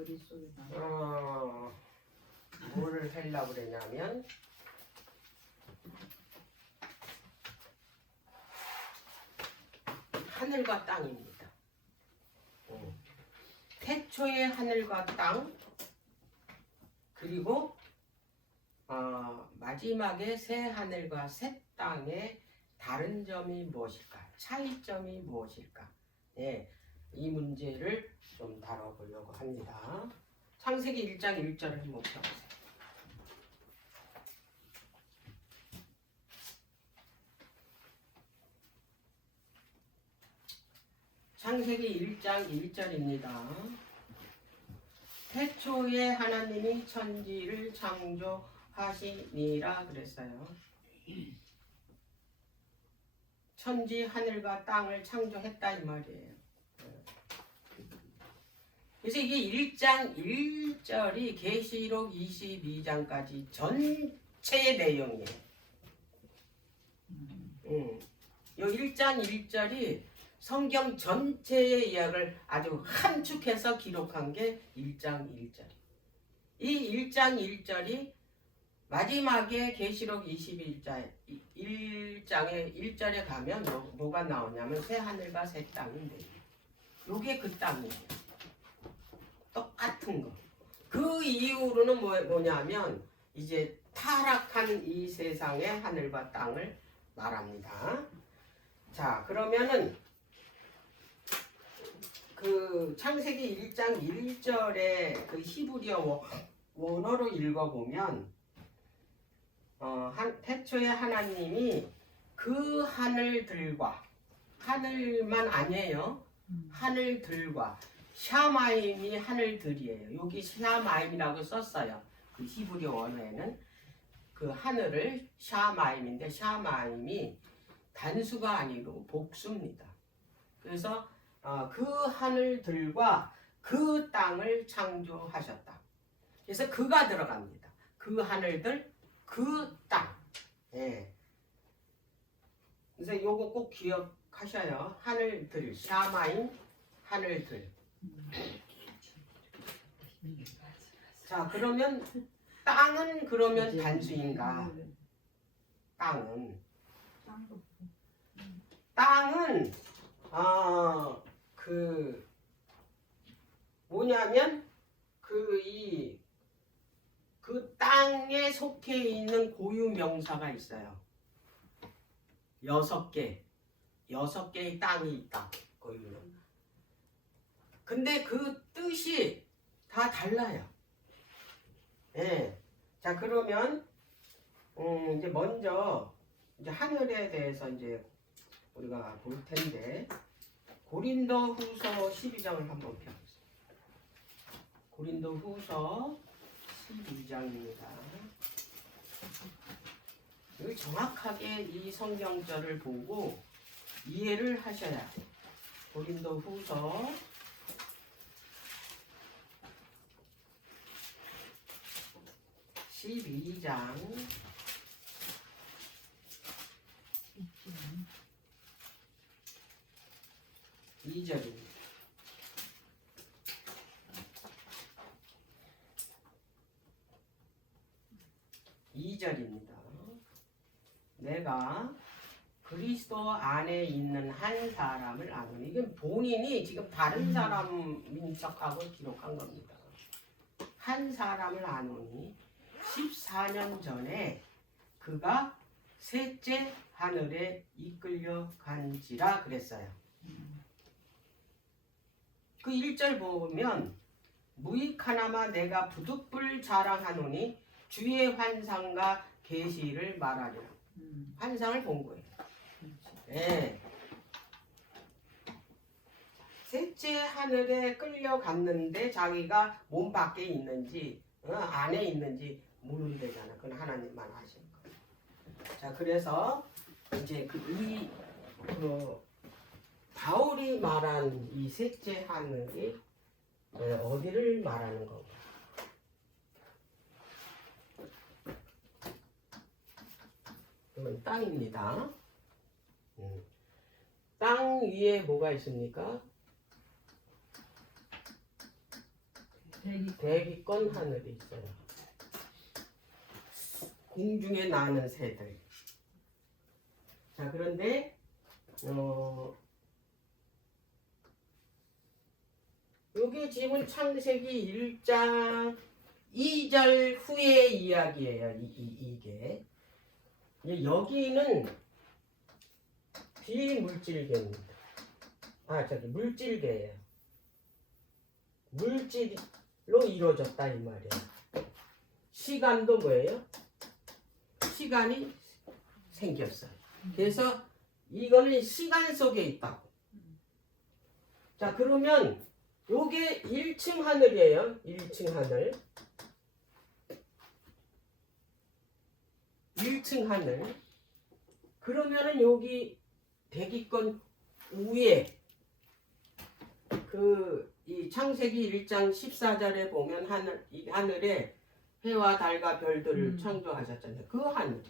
머릿속에 나. 뭐를 하려고 그랬냐면 하늘과 땅입니다. 태초의 하늘과 땅, 그리고 마지막에 새 하늘과 새 땅의 다른 점이 무엇일까? 차이점이 무엇일까? 예, 이 문제를 좀 다뤄보려고 합니다. 창세기 1장 1절을 한번 펴보세요. 창세기 1장 1절입니다. 태초에 하나님이 천지를 창조하시니라 그랬어요. 천지 하늘과 땅을 창조했다 이 말이에요. 그래서 이게 1장 1절이 계시록 22장까지 전체의 내용이에요. 이 1장 1절이 성경 전체의 이야기를 아주 함축해서 기록한 게 1장 1절. 이 1장 1절이 마지막에 계시록 21장의 1절에 가면 뭐가 나오냐면 새 하늘과 새 땅인데 요게 그 땅이에요. 똑같은 거. 그 이후로는 뭐냐면 이제 타락한 이 세상의 하늘과 땅을 말합니다. 자, 그러면은 그 창세기 1장 1절에 그 히브리어 원어로 읽어보면 태초에 하나님이 그 하늘들과, 하늘만 아니에요. 하늘들과, 샤마임이 하늘들이에요. 여기 샤마임이라고 썼어요. 그 히브리어 원어에는 그 하늘을 샤마임인데 샤마임이 단수가 아니고 복수입니다. 그래서 그 하늘들과 그 땅을 창조하셨다. 그래서 그가 들어갑니다. 그 하늘들, 그 땅. 예. 그래서 요거 꼭 기억하셔요. 하늘들, 샤마임, 하늘들. 자, 그러면 땅은 그러면 단수인가? 땅은 그 뭐냐면 그 땅에 속해 있는 고유 명사가 있어요. 6개의 땅이 있다. 고유는. 근데 그 뜻이 다 달라요. 예. 자, 그러면 이제 먼저 이제 하늘에 대해서 이제 우리가 볼 텐데 고린도후서 12장을 한번 펴보세요. 고린도후서 12장입니다. 여기 정확하게 이 성경절을 보고 이해를 하셔야 돼요. 고린도후서 12장 2절입니다. 2절입니다. 내가 그리스도 안에 있는 한 사람을 아노니. 이건 본인이 지금 다른 사람인 척하고 기록한 겁니다. 한 사람을 아노니 14년 전에 그가 셋째 하늘에 이끌려 간지라 그랬어요. 그 1절 보면 무익하나마 내가 부득불 자랑하노니 주의 환상과 계시를 말하리라. 환상을 본 거예요. 네. 셋째 하늘에 끌려갔는데 자기가 몸 밖에 있는지 안에 있는지 모른대잖아. 그건 하나님만 아시는 거예요. 자, 그래서 이제 바울이 말한 이 셋째 하늘이 어디를 말하는 건가? 그러면 땅입니다. 땅 위에 뭐가 있습니까? 대기권 하늘이 있어요. 공중에 나는 새들. 자, 그런데 여기 지금 창세기 1장 2절 후의 이야기예요. 이게 여기는 비물질계입니다. 물질계예요. 물질로 이루어졌다 이 말이에요. 시간도 뭐예요? 시간이 생겼어요. 그래서 이거는 시간 속에 있다고. 자, 그러면 요게 1층 하늘이에요. 1층 하늘. 1층 하늘. 그러면은 여기 대기권 위에 이 창세기 1장 14절에 보면 이 하늘에 해와 달과 별들을 창조하셨잖아요. 그 하늘이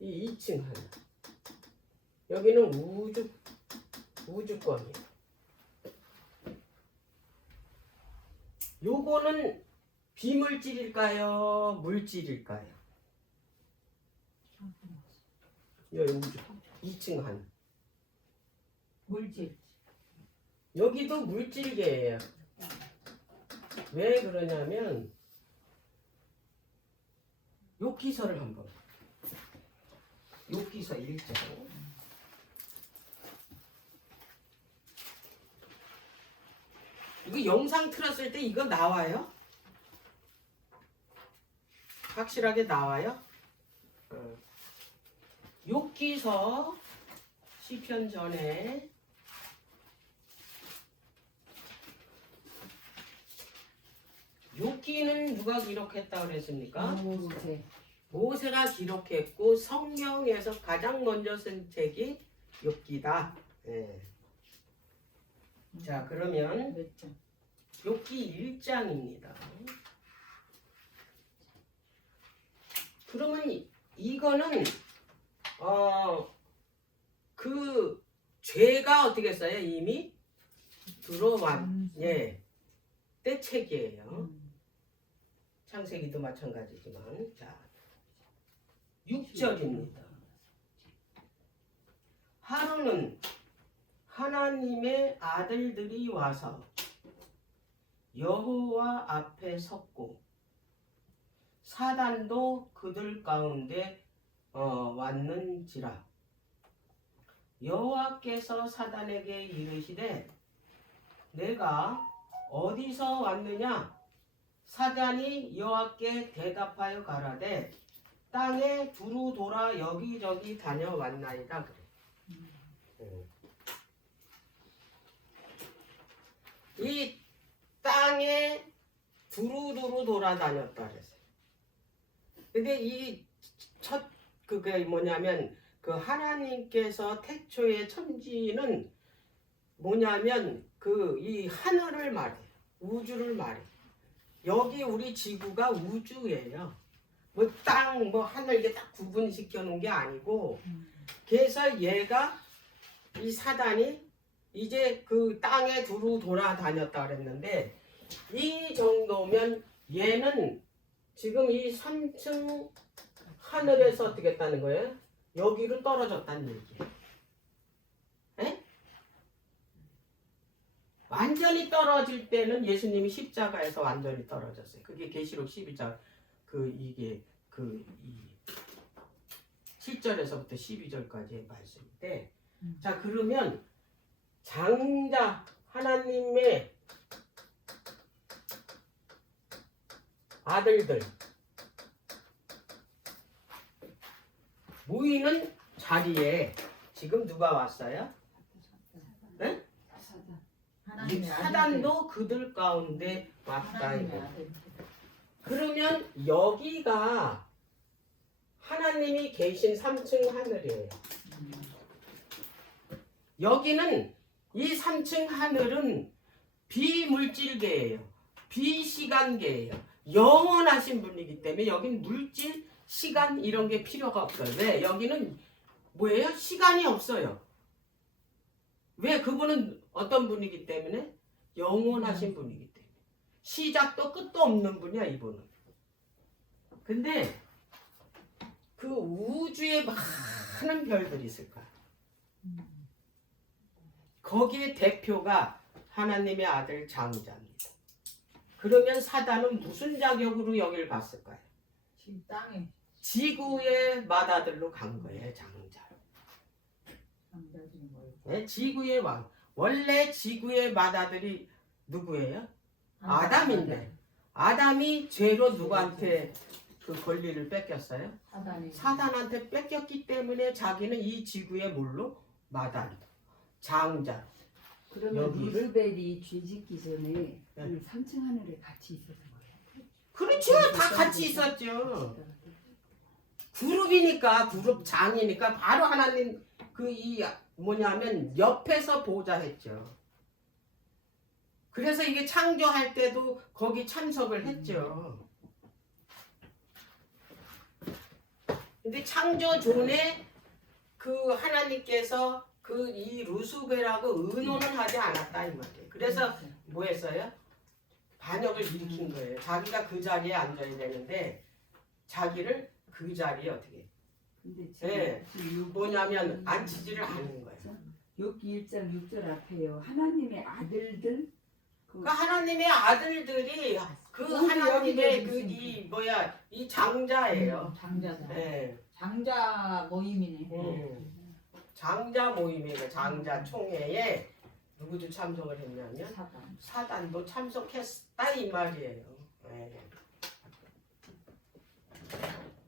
이 2층 하늘. 여기는 우주권이에요. 요거는 비물질일까요? 물질일까요? 여기 우주 2층 하늘. 물질. 여기도 물질계예요. 왜 그러냐면 욕기서를 한번 욕기서 1장 이거 영상 틀었을 때 이거 나와요? 확실하게 나와요? 욕기서 시편 전에 욕기는 누가 기록했다고 그랬습니까? 모세가 기록했고 성경에서 가장 먼저 쓴 책이 욕기다. 네. 자, 그러면 욕기 1장입니다. 그러면 이거는 그 죄가 어떻게 했어요? 이미 들어왔 때 책이에요. 창세기도 마찬가지지만. 자, 6절입니다. 하루는 하나님의 아들들이 와서 여호와 앞에 섰고 사단도 그들 가운데 왔는지라. 여호와께서 사단에게 이르시되 내가 어디서 왔느냐? 사단이 여호와께 대답하여 가라되 땅에 두루 돌아 여기저기 다녀왔나이다 그래. 이 땅에 두루두루 돌아다녔다 그랬어요. 근데 이 그게 뭐냐면 그 하나님께서 태초의 천지는 뭐냐면 이 하늘을 말해요. 우주를 말해요. 여기 우리 지구가 우주예요. 뭐 땅, 하늘 이게 딱 구분시켜 놓은 게 아니고, 그래서 이 사단이 이제 그 땅에 두루 돌아다녔다 그랬는데, 이 정도면 얘는 지금 이 3층 하늘에서 어떻게 했다는 거예요? 여기로 떨어졌다는 얘기예요. 에? 완전히 떨어질 때는 예수님이 십자가에서 완전히 떨어졌어요. 그게 계시록 12장 이게 7절에서부터 12절까지의 말씀인데, 자, 그러면 장자 하나님의 아들들 모이는 자리에 지금 누가 왔어요? 네? 사단도 그들 가운데 왔다. 그러면 여기가 하나님이 계신 3층 하늘이에요. 여기는 이 3층 하늘은 비물질계예요. 비시간계예요. 영원하신 분이기 때문에 여기는 물질, 시간 이런 게 필요가 없어요. 왜? 여기는 뭐예요? 시간이 없어요. 왜? 그분은 어떤 분이기 때문에? 영원하신 분이기 때문에. 시작도 끝도 없는 분이야 이분은. 근데 그 우주에 많은 별들이 있을 거야. 거기에 대표가 하나님의 아들 장자입니다. 그러면 사단은 무슨 자격으로 여길 갔을까요? 지금 땅에 지구의 맏아들로 간 거예요. 장자로. 남자들이 뭐 네, 지구의 왕. 원래 지구의 맏아들이 누구예요? 아담인데 아담이 죄로 누구한테 그 권리를 뺏겼어요? 사단이 사단한테 뺏겼기 때문에 자기는 이 지구의 뭘로? 맏아들, 장자. 그러면 여기를? 루스벨이 죄 짓기 전에 네. 그 3층 하늘에 같이 있어서 거예요. 그렇죠. 다 같이 있었죠. 그룹이니까 그룹 장이니까 바로 하나님 그 이 뭐냐면 옆에서 보좌했죠. 그래서 이게 창조할 때도 거기 참석을 했죠. 근데 창조 전에 그 하나님께서 그 이 루스벨하고 의논은 하지 않았다 이 말이에요. 그래서 뭐 했어요? 반역을 일으킨 거예요. 자기가 그 자리에 앉아야 되는데 자기를 그 자리에 어떻게 근데 네. 지금 뭐냐면 앉히지를 않은 거예요. 여기 1장 6절 앞에요. 하나님의 아들들 그 그 하나님의 아들들이 그 우리 하나님의 여기가 그 무슨- 이 뭐야 이 장자예요. 장자다. 네. 장자 모임이네. 장자 모임이에요. 장자 총회에 누구도 참석을 했냐면 사단. 사단도 참석했다 이 말이에요. 네.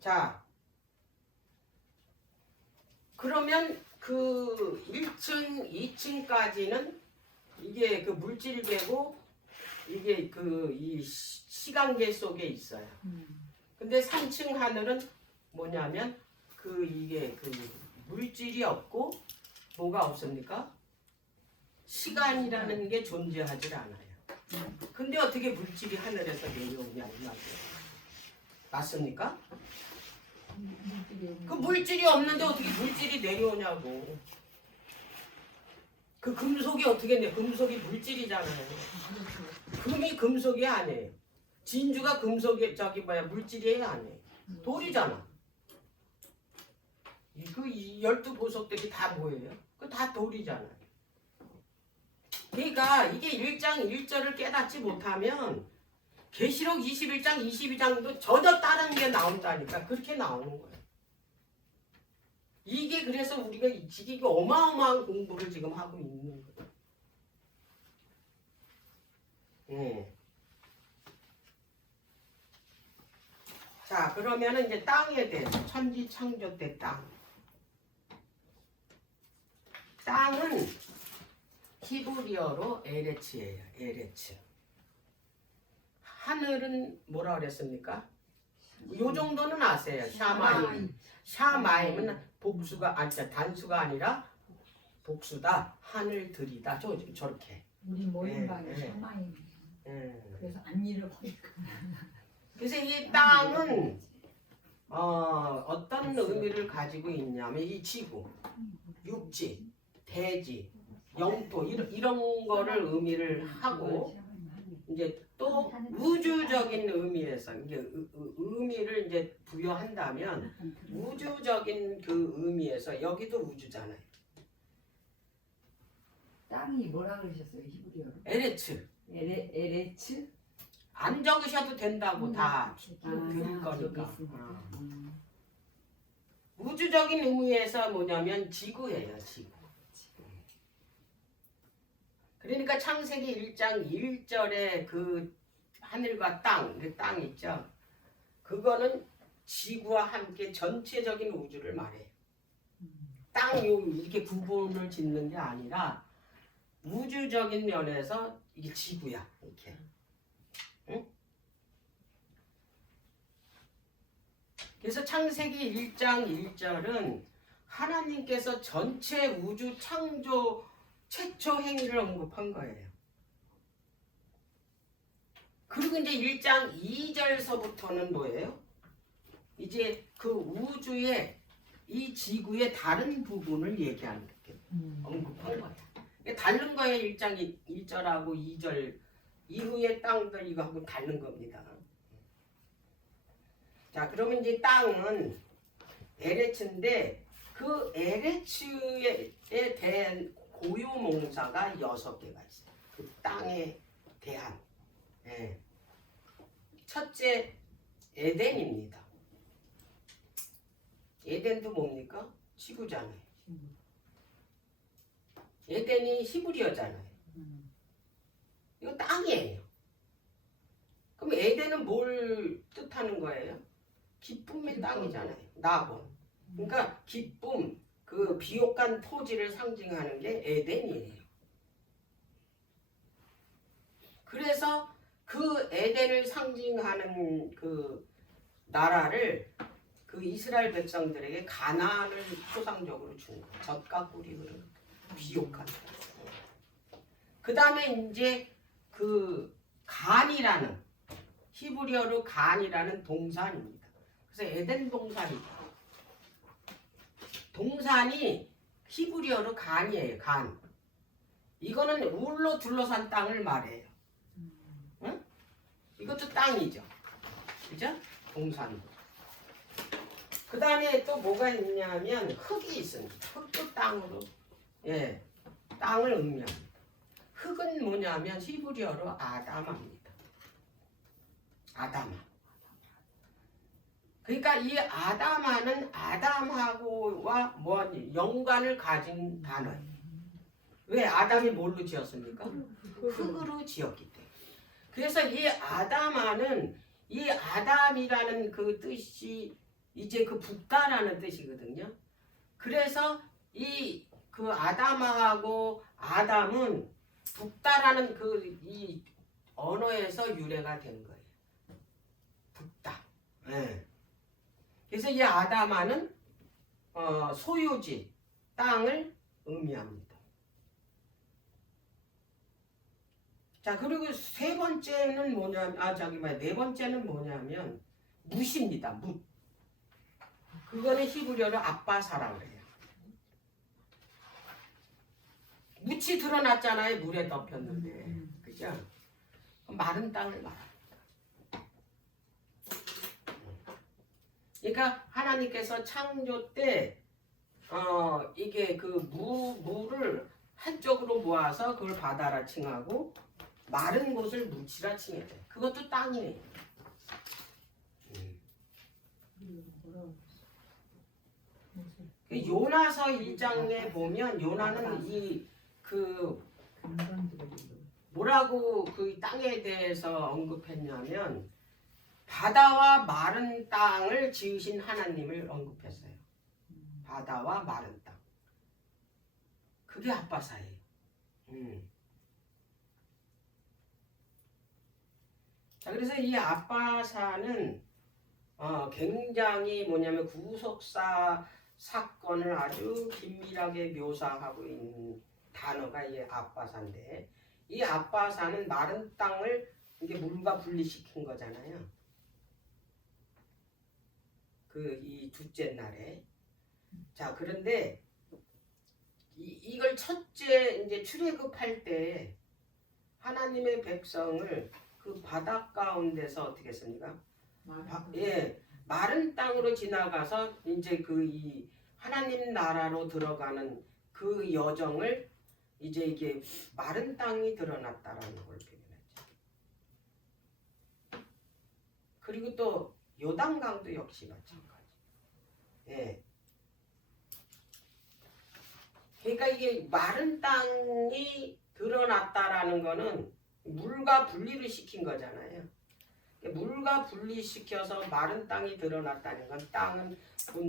자, 그러면 그 1층, 2층까지는 이게 그 물질계고 이게 그 이 시간계 속에 있어요. 근데 3층 하늘은 뭐냐면 그 이게 그 물질이 없고 뭐가 없습니까? 시간이라는 게 존재하지 않아요. 근데 어떻게 물질이 하늘에서 내려오냐 이 말이에요. 맞습니까? 그 물질이 없는데 어떻게 물질이 내려오냐고. 그 금속이 어떻게 내? 금속이 물질이잖아요. 금이 금속이 아니에요. 진주가 금속이 저기 뭐야 물질이 아니에요. 돌이잖아. 그 12보석들이 다 뭐예요? 그 다 돌이잖아요. 그러니까 이게 1장 1절을 깨닫지 못하면 계시록 21장 22장도 전혀 다른 게 나온다니까. 그렇게 나오는 거예요. 이게 그래서 우리가 이게 어마어마한 공부를 지금 하고 있는 거예요. 자, 그러면은 이제 땅에 대해서 천지 창조 때 땅. 땅은 히브리어로 에레츠예요. 에레츠. 하늘은 뭐라 그랬습니까? 요 정도는 아세요. 샤마임. 샤마임은 복수가 아니 단수가 아니라 복수다. 하늘들이다. 저렇게. 우리 모임방이 예, 예. 샤마임이에요. 예. 그래서 안 잃어버릴까. 그래서 이 땅은 어떤 의미를 가지고 있냐면 이 지구, 육지, 대지, 영토 이런 거를 의미를 하고 이제 또 우주적인 의미에서 이제 의미를 이제 부여한다면 우주적인 그 의미에서 여기도 우주잖아요. 땅이 뭐라 그러셨어요? 히브리어로? 에레츠 에레츠? 안 적으셔도 된다고 다 드릴 저기 거니까. 있습니다. 우주적인 의미에서 뭐냐면 지구예요, 지구. 그러니까 창세기 1장 1절에 그 하늘과 그 땅 있죠. 그거는 지구와 함께 전체적인 우주를 말해요. 땅 이렇게 구분을 짓는 게 아니라 우주적인 면에서 이게 지구야, 이렇게. 응? 그래서 창세기 1장 1절은 하나님께서 전체 우주 창조 최초 행위를 언급한 거예요. 그리고 이제 1장 2절서부터는 뭐예요? 이제 그 우주의 이 지구의 다른 부분을 얘기하는 게 언급한 거예요. 다른 거예요. 1장 1절하고 2절 이후의 땅들 이거하고 다른 겁니다. 자, 그러면 이제 땅은 에레츠인데 그 에레츠에 대한 고유몽사가 6개가 있어요. 그 땅에 대한. 예. 첫째, 에덴입니다. 에덴도 뭡니까? 지구잖아요. 에덴이 히브리어잖아요. 이거 땅이에요. 그럼 에덴은 뭘 뜻하는 거예요? 기쁨의 땅이잖아요. 낙원. 그러니까 기쁨, 그 비옥한 토지를 상징하는 게 에덴이에요. 그래서 그 에덴을 상징하는 그 나라를 그 이스라엘 백성들에게 가나안을 표상적으로 준 거예요. 젖과 꿀이 흐르는 비옥한. 그 다음에 이제 그 간이라는 히브리어로 간이라는 동산입니다. 그래서 에덴 동산이다. 동산이 히브리어로 간이에요. 간. 이거는 울로 둘러싼 땅을 말해요. 응? 이것도 땅이죠. 그죠? 동산. 그 다음에 또 뭐가 있냐면 흙이 있습니다. 흙도 땅으로, 예, 땅을 의미합니다. 흙은 뭐냐면 히브리어로 아담아입니다. 아담아. 그러니까 이 아담아는 아담하고와 뭐 연관을 가진 단어예요. 왜 아담이 뭘로 지었습니까? 흙으로 지었기 때문에. 그래서 이 아담아는 이 아담이라는 그 뜻이 이제 그 붓다라는 뜻이거든요. 그래서 이 그 아담아하고 아담은 붓다라는 그 이 언어에서 유래가 된 거예요. 붓다. 네. 그래서 이 아담아는 소유지, 땅을 의미합니다. 자, 그리고 세 번째는 뭐냐면, 네 번째는 뭐냐면 뭇입니다. 뭇. 그거는 히브리어로 아빠사라 그래요. 묻이 드러났잖아요. 물에 덮였는데. 그죠? 마른 땅을 말합니다. 그러니까 하나님께서 창조 때 이게 그 물을 한쪽으로 모아서 그걸 바다라 칭하고 마른 곳을 묻이라 칭해요. 그것도 땅이에요. 요나서 1장에 보면 요나는 뭐라고 그 땅에 대해서 언급했냐면 바다와 마른 땅을 지으신 하나님을 언급했어요. 바다와 마른 땅. 그게 아빠사예요. 자, 그래서 이 아빠사는 굉장히 뭐냐면 구속사 사건을 아주 긴밀하게 묘사하고 있는 단어가 이 아빠사인데, 이 아빠사는 마른 땅을 이게 물과 분리시킨 거잖아요. 이 둘째 날에. 자, 그런데 이걸 첫째 이제 출애굽할 때 하나님의 백성을 그 바다 가운데서 어떻게 했습니까? 마른 땅으로 지나가서 이제 이 하나님 나라로 들어가는 그 여정을 이제 이게 마른 땅이 드러났다라는 걸 표현했죠. 그리고 또 요단강도 역시 마찬가지. 예. 그러니까 이게 마른 땅이 드러났다라는 거는 물과 분리를 시킨 거잖아요. 물과 분리시켜서 마른 땅이 드러났다는 건 땅은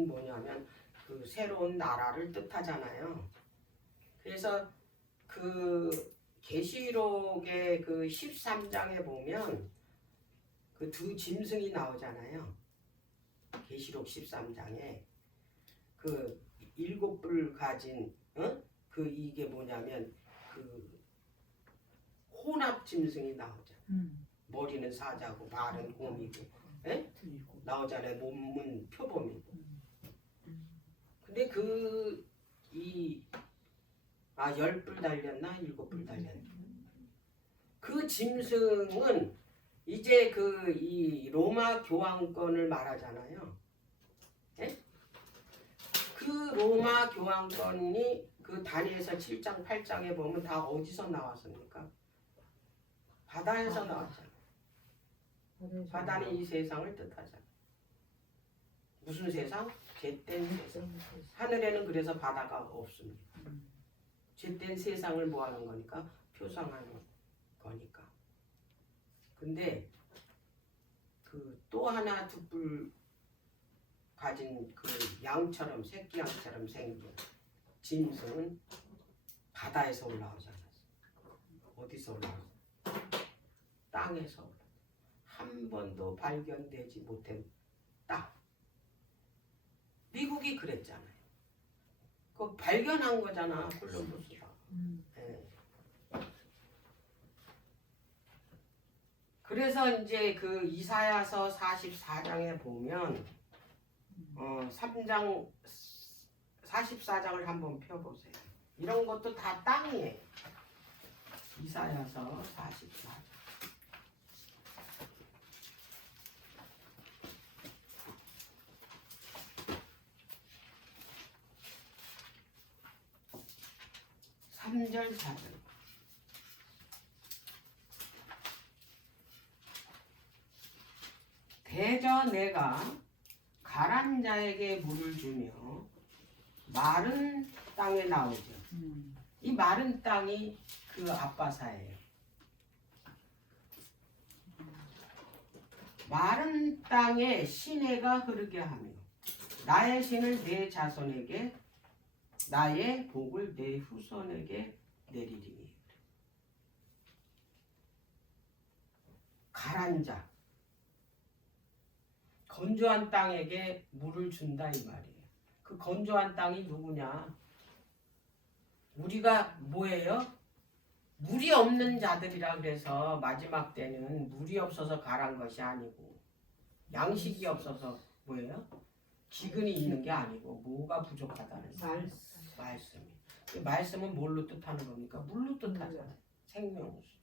뭐냐면 그 새로운 나라를 뜻하잖아요. 그래서 그 계시록의 그 13장에 보면 그 두 짐승이 나오잖아요. 계시록 13장에 그 7뿔 가진 그 이게 뭐냐면 그 혼합 짐승이 나오잖아요. 머리는 사자고 발은 곰이고, 나오잖아요. 몸은 표범이고. 근데 10뿔 달렸나 7뿔 달렸나. 그 짐승은 이제 그 이 로마 교황권을 말하잖아요. 예? 그 로마 교황권이 그 다니엘서 7장 8장에 보면 다 어디서 나왔습니까? 바다에서 나왔잖아요. 바다는 이 세상을 뜻하잖아요. 무슨 세상? 잿된 세상. 하늘에는 그래서 바다가 없습니다. 잿된 세상을 뭐 하는 거니까? 표상하는 거니까. 근데 그 또 하나 두 뿔 가진 그 양처럼 새끼 양처럼 생긴 짐승은 바다에서 올라오지 않았어요. 어디서 올라왔어요? 땅에서 올라왔어요. 한 번도 발견되지 못한 땅. 미국이 그랬잖아요. 그거 발견한 거잖아, 콜럼버스가. 네. 그래서 이제 그 이사야서 44장에 보면 3장 44장을 한번 펴보세요. 이런 것도 다 땅이에요. 이사야서 44장. 삼절 4절. 대저 내가 가란 자에게 물을 주며 마른 땅에 나오죠. 이 마른 땅이 그 아빠사예요. 마른 땅에 시내가 흐르게 하며 나의 신을 내 자손에게 나의 복을 내 후손에게 내리리니. 가란 자, 건조한 땅에게 물을 준다 이 말이에요. 그 건조한 땅이 누구냐? 우리가 뭐예요? 물이 없는 자들이라 그래서 마지막 때는 물이 없어서 가란 것이 아니고 양식이 없어서 뭐예요? 기근이 있는 게 아니고 뭐가 부족하다는 말씀이. 이 말씀은 뭘로 뜻하는 겁니까? 물로 뜻하잖아요. 생명수.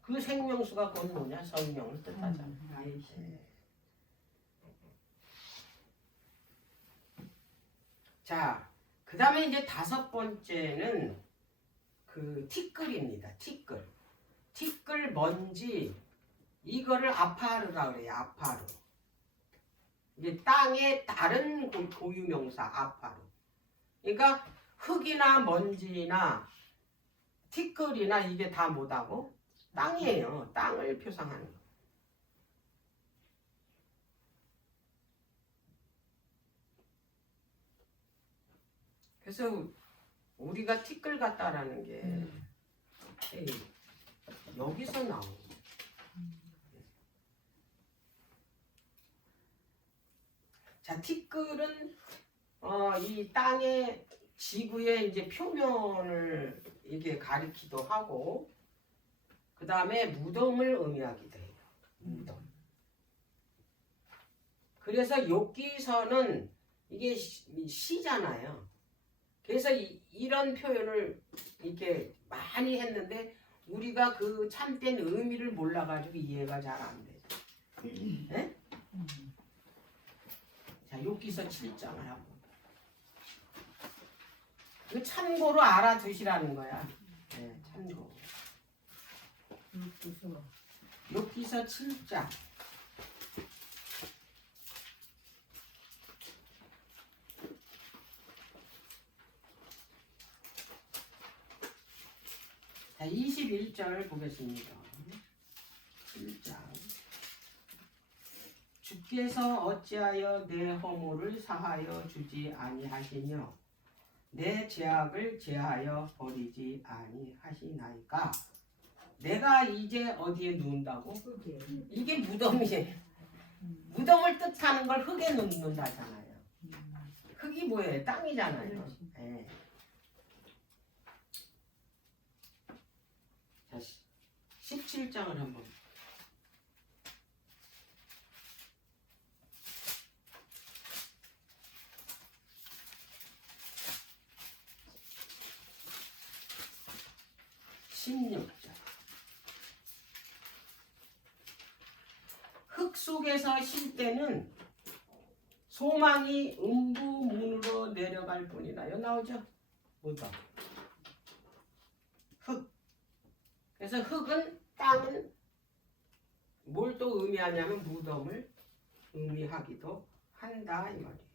그 생명수가 곧 뭐냐? 성령을 뜻하잖아요. 네. 자, 그 다음에 이제 5번째는 그 티끌입니다. 티끌. 티끌 먼지, 이거를 아파르라 그래요. 아파르. 이게 땅의 다른 고유명사 아파르. 그러니까 흙이나 먼지나 티끌이나 이게 다 뭐다고? 땅이에요. 땅을 표상하는 거. 그래서 우리가 티끌 같다라는 게 여기서 나오는 거예요. 자, 티끌은 이 땅의 지구의 이제 표면을 이게 가리키도 하고, 그 다음에 무덤을 의미하기도 해요. 무덤. 그래서 욥기서는 이게 시잖아요. 그래서 이런 표현을 이렇게 많이 했는데 우리가 그 참된 의미를 몰라가지고 이해가 잘 안 돼요. 네? 자, 욥기서 7장을 한번. 이거 참고로 알아두시라는 거야. 네, 참고. 욥기서 7장. 자, 21절 보겠습니다. 7장. 주께서 어찌하여 내 허물을 사하여 주지 아니하시며 내 죄악을 제하여 버리지 아니하시나이까. 내가 이제 어디에 누운다고? 이게 무덤이에요. 무덤을 뜻하는 걸 흙에 눕는다잖아요. 흙이 뭐예요? 땅이잖아요. 네. 자, 17장을 한번. (16절) 흙 속에서 쉴 때는 소망이 음부문으로 내려갈 뿐이나요. 나오죠? 무덤. 흙. 그래서 흙은 땅은 뭘 또 의미하냐면 무덤을 의미하기도 한다 이 말이에요.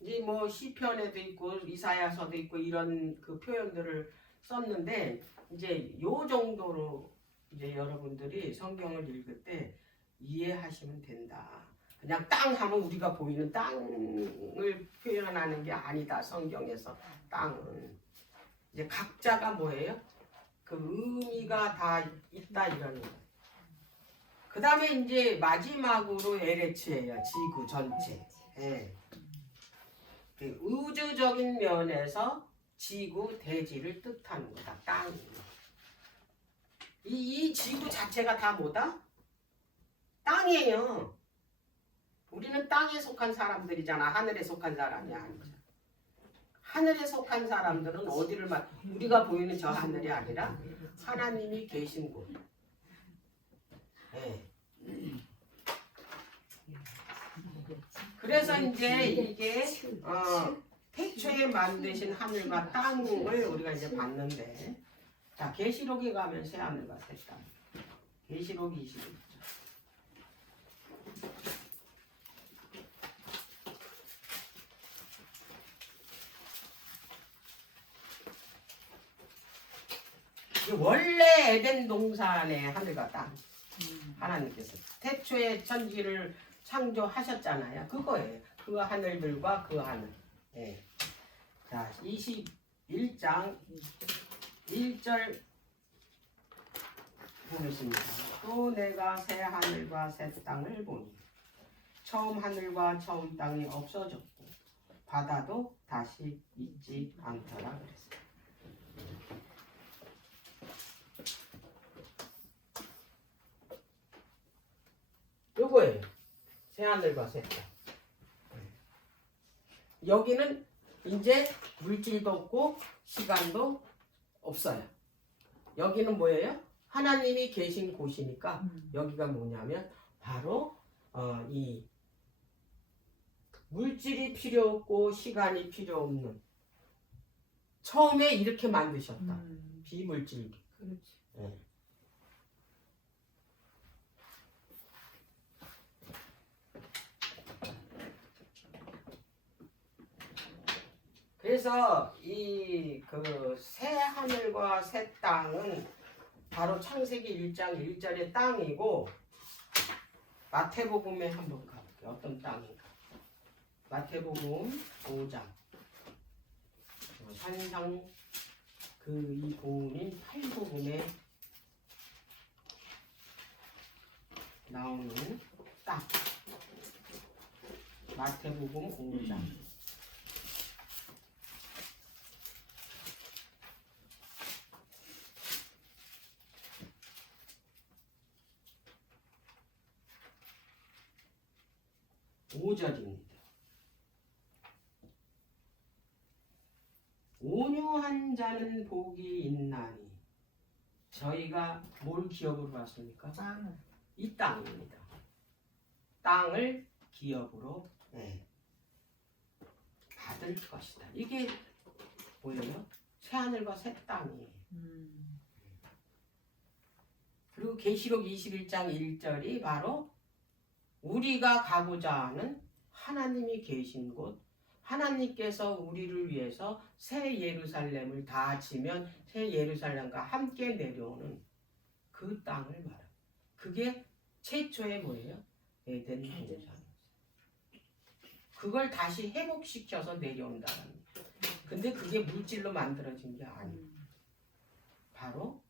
이제 뭐 시편에도 있고 이사야서도 있고 이런 그 표현들을 썼는데 이제 요 정도로 이제 여러분들이 성경을 읽을 때 이해하시면 된다. 그냥 땅 하면 우리가 보이는 땅을 표현하는 게 아니다. 성경에서 땅은 이제 각자가 뭐예요? 그 의미가 다 있다 이러는 거예요. 그 다음에 이제 마지막으로 에레츠예요. 지구 전체. 예. 그 우주적인 면에서 지구 대지를 뜻하는 거다. 땅. 이 지구 자체가 다 뭐다? 땅이에요. 우리는 땅에 속한 사람들이잖아. 하늘에 속한 사람이 아니잖아. 하늘에 속한 사람들은 어디를 우리가 보이는 저 하늘이 아니라 하나님이 계신 곳. 네. 그래서 이제 이게 태초에 만드신 하늘과 땅을 우리가 이제 봤는데, 자 계시록에 가면 새 하늘과 새 땅. 계시록 21장. 원래 에덴 동산의 하늘과 땅. 하나님께서 태초에 천지를 창조하셨잖아요. 그거예요. 그 하늘들과 그 하늘. 네. 자, 21장 1절 보겠습니다. 또 내가 새 하늘과 새 땅을 보니 처음 하늘과 처음 땅이 없어졌고 바다도 다시 있지 않더라 그랬어요. 요거예요. 새하늘과 새 땅. 여기는 이제 물질도 없고 시간도 없어요. 여기는 뭐예요? 하나님이 계신 곳이니까 여기가 뭐냐면 바로 이 물질이 필요 없고 시간이 필요 없는, 처음에 이렇게 만드셨다. 비물질. 그렇지. 네. 그래서 이 그 새 하늘과 새 땅은 바로 창세기 1장 1절의 땅이고, 마태복음에 한번 가볼게요. 어떤 땅인가? 마태복음 5장. 산상 그 이 복음인 8복음에 나오는 땅. 마태복음 5장. 오절입니다. 온유한 자는 복이 있나니. 저희가 뭘 기업으로 봤습니까? 땅을. 이 땅입니다. 땅을 기업으로 받을 것이다. 이게 뭐예요? 새하늘과 새 땅이에요. 그리고 계시록 21장 1절이 바로 우리가 가고자 하는 하나님이 계신 곳, 하나님께서 우리를 위해서 새 예루살렘을 다 지면 새 예루살렘과 함께 내려오는 그 땅을 말합니다. 그게 최초의 뭐예요? 에덴 동산. 그걸 다시 회복시켜서 내려온다는 거예요. 근데 그게 물질로 만들어진 게 아니에요. 바로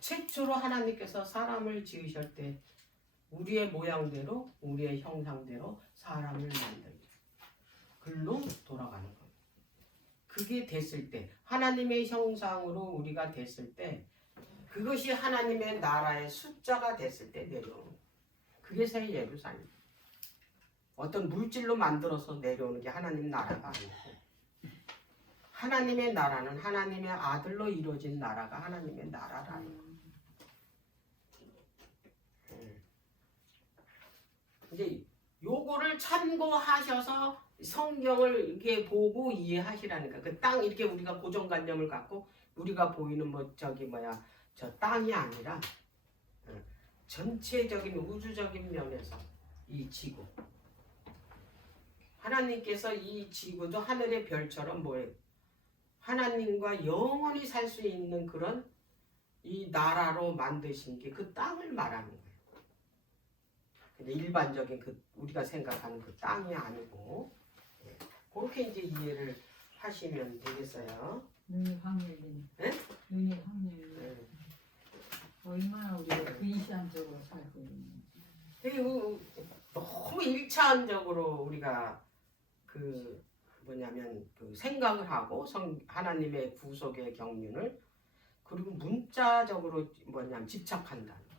최초로 하나님께서 사람을 지으실 때 우리의 모양대로, 우리의 형상대로 사람을 만들고 글로 돌아가는 거예요. 그게 됐을 때, 하나님의 형상으로 우리가 됐을 때, 그것이 하나님의 나라의 숫자가 됐을 때 내려오는 거예요. 그게 새 예루살렘. 어떤 물질로 만들어서 내려오는 게 하나님 나라가 아니고, 하나님의 나라는 하나님의 아들로 이루어진 나라가 하나님의 나라라는 거예요. 이제 요거를 참고하셔서 성경을 이렇게 보고 이해하시라니까. 그 땅 이렇게 우리가 고정관념을 갖고 우리가 보이는 뭐 저기 뭐야 저 땅이 아니라 전체적인 우주적인 면에서 이 지구 하나님께서 이 지구도 하늘의 별처럼 뭐예요? 하나님과 영원히 살 수 있는 그런 이 나라로 만드신 게 그 땅을 말하는 거예요. 근데 일반적인 그 우리가 생각하는 그 땅이 아니고 그렇게 이제 이해를 하시면 되겠어요. 눈이 확 열리네. 네? 눈이 확 열리네. 네. 얼마나 우리가 근시안적으로 살고 있는. 그리고 너무 일차원적으로 우리가 그 뭐냐면 그 생각을 하고 하나님의 구속의 경륜을 그리고 문자적으로 뭐냐면 집착한다.